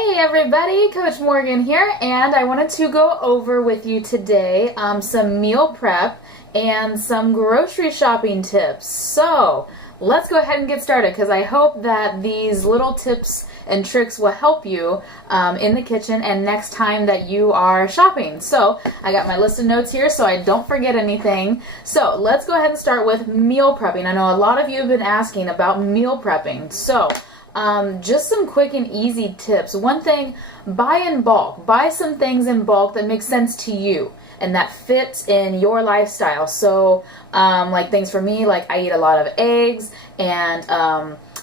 Hey everybody, Coach Morgan here, and I wanted to go over with you today some meal prep and some grocery shopping tips. So let's go ahead and get started because I hope that these little tips and tricks will help you in the kitchen and next time that you are shopping. So I got my list of notes here so I don't forget anything. So let's go ahead and start with meal prepping. I know a lot of you have been asking about meal prepping. So just some quick and easy tips. One thing, buy in bulk. Buy some things in bulk that make sense to you and that fits in your lifestyle. So like things for me, like I eat a lot of eggs and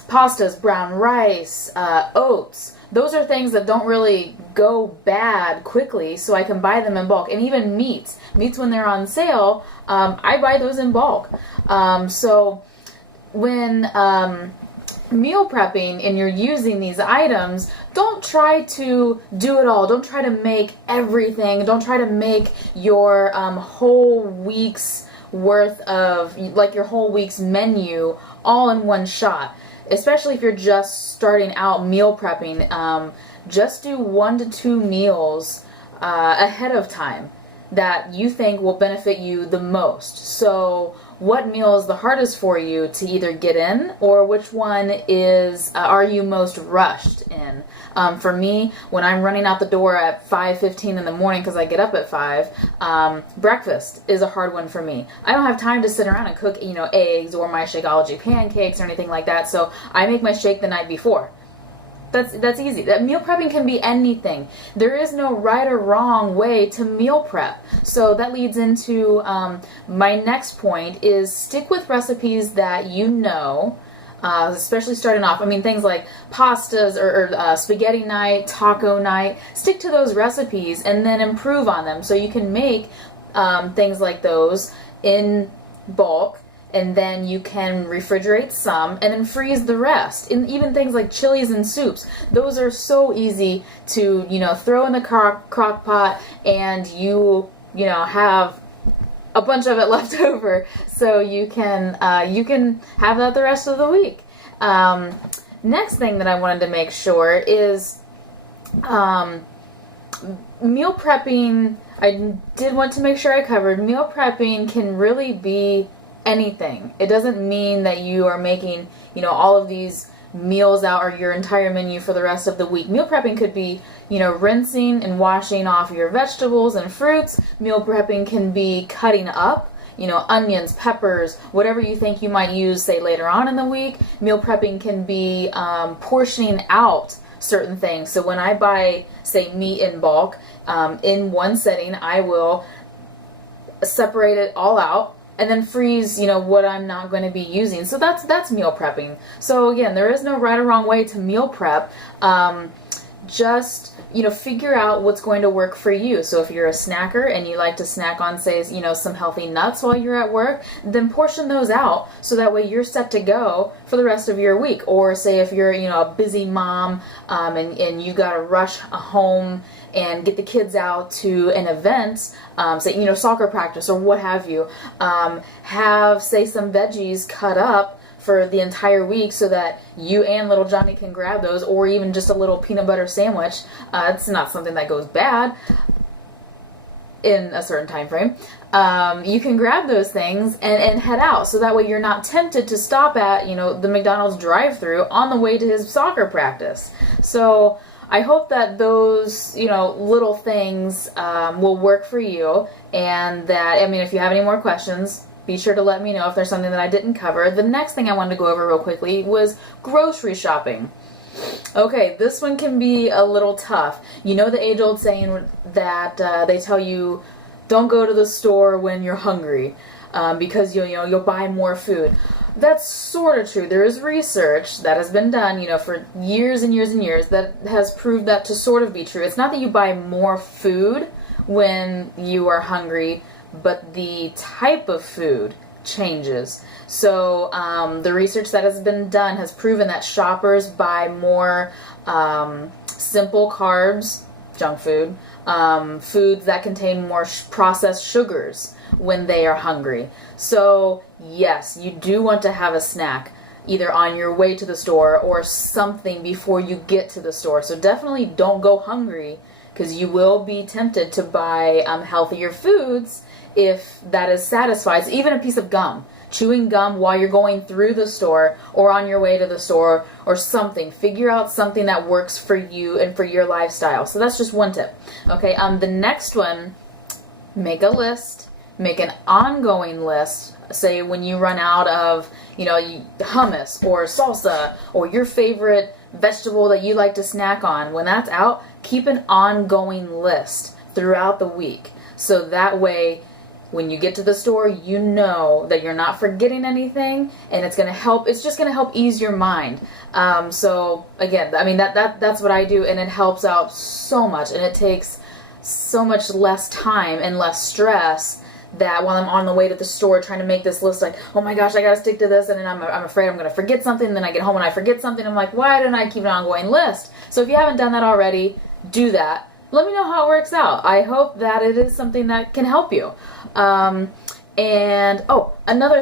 pastas, brown rice, oats. Those are things that don't really go bad quickly, so I can buy them in bulk. And even meats when they're on sale, I buy those in bulk. So when meal prepping and you're using these items, don't try to do it all. Don't try to make everything. Don't try to make your whole week's worth of, like your whole week's menu all in one shot. Especially if you're just starting out meal prepping, just do 1 to 2 meals ahead of time that you think will benefit you the most. So what meal is the hardest for you to either get in, or which one is are you most rushed in? For me, when I'm running out the door at 5:15 in the morning because I get up at 5, breakfast is a hard one for me. I don't have time to sit around and cook, eggs or my Shakeology pancakes or anything like that. So I make my shake the night before. That's easy. That meal prepping can be anything. There is no right or wrong way to meal prep. So that leads into my next point is stick with recipes that you know, especially starting off. I mean, things like pastas or spaghetti night, taco night. Stick to those recipes and then improve on them so you can make things like those in bulk. And then you can refrigerate some and then freeze the rest. And even things like chilies and soups, those are so easy to, throw in the crock pot and you have a bunch of it left over so you can have that the rest of the week. Next thing that I wanted to make sure is meal prepping. I did want to make sure I covered meal prepping can really be anything. It doesn't mean that you are making, all of these meals out or your entire menu for the rest of the week. Meal prepping could be, rinsing and washing off your vegetables and fruits. Meal prepping can be cutting up, onions, peppers, whatever you think you might use, say, later on in the week. Meal prepping can be portioning out certain things. So when I buy, say, meat in bulk, in one setting, I will separate it all out and then freeze, what I'm not going to be using. So that's meal prepping. So again, there is no right or wrong way to meal prep. Just, figure out what's going to work for you. So if you're a snacker and you like to snack on, say, some healthy nuts while you're at work, then portion those out so that way you're set to go for the rest of your week. Or say if you're, a busy mom and you got to rush home and get the kids out to an event, say, soccer practice or what have you, have, say, some veggies cut up for the entire week so that you and little Johnny can grab those, or even just a little peanut butter sandwich. It's not something that goes bad in a certain time frame. You can grab those things and head out so that way you're not tempted to stop at, the McDonald's drive-thru on the way to his soccer practice. So I hope that those, little things will work for you, and that, if you have any more questions, be sure to let me know if there's something that I didn't cover. The next thing I wanted to go over real quickly was grocery shopping. Okay, this one can be a little tough. The age-old saying that they tell you, don't go to the store when you're hungry because you'll buy more food. That's sort of true. There is research that has been done, for years and years and years that has proved that to sort of be true. It's not that you buy more food when you are hungry, but the type of food changes. So the research that has been done has proven that shoppers buy more simple carbs, junk food, foods that contain more processed sugars when they are hungry. So yes, you do want to have a snack. either on your way to the store or something before you get to the store. So definitely don't go hungry, because you will be tempted to buy healthier foods if that is satisfied. So even a piece of gum, chewing gum while you're going through the store or on your way to the store or something. Figure out something that works for you and for your lifestyle. So that's just one tip. Okay, the next one, make a list, make an ongoing list. Say when you run out of, hummus or salsa or your favorite vegetable that you like to snack on, when that's out, keep an ongoing list throughout the week. So that way, when you get to the store, you know that you're not forgetting anything, and it's just going to help ease your mind. So again, I mean, that's what I do, and it helps out so much, and it takes so much less time and less stress that while I'm on the way to the store trying to make this list, like, oh my gosh, I got to stick to this, and then I'm afraid I'm going to forget something, and then I get home and I forget something. I'm like, why didn't I keep an ongoing list? So if you haven't done that already, do that. Let me know how it works out. I hope that it is something that can help you. Another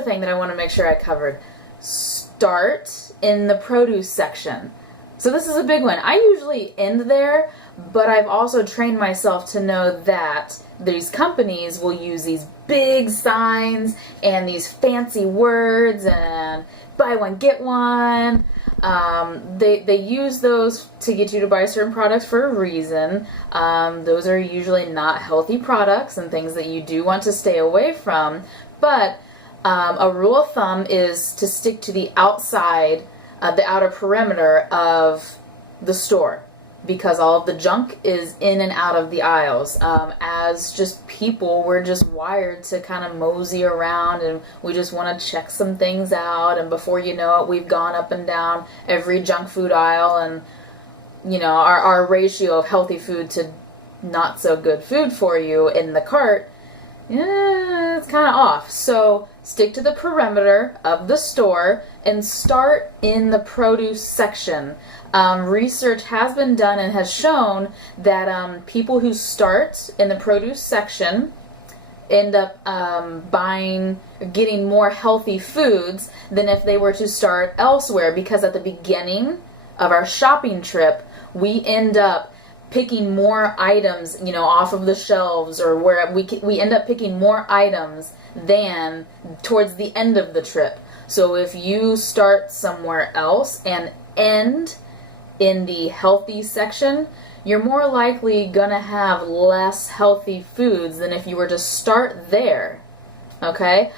thing that I want to make sure I covered. Start in the produce section. So this is a big one. I usually end there, but I've also trained myself to know that these companies will use these big signs and these fancy words and buy one, get one. They use those to get you to buy certain products for a reason. Those are usually not healthy products and things that you do want to stay away from. But a rule of thumb is to stick to the outside, the outer perimeter of the store, because all of the junk is in and out of the aisles. As just people, we're just wired to kind of mosey around, and we just want to check some things out, and before you know it, we've gone up and down every junk food aisle, and our ratio of healthy food to not so good food for you in the cart, it's kind of off. So stick to the perimeter of the store and start in the produce section. Research has been done and has shown that people who start in the produce section end up getting more healthy foods than if they were to start elsewhere, because at the beginning of our shopping trip, we end up picking more items, off of the shelves, or where we end up picking more items than towards the end of the trip. So if you start somewhere else and end in the healthy section, you're more likely gonna have less healthy foods than if you were to start there. Okay?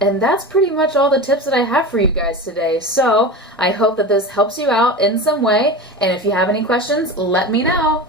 And that's pretty much all the tips that I have for you guys today. So I hope that this helps you out in some way. And if you have any questions, let me know.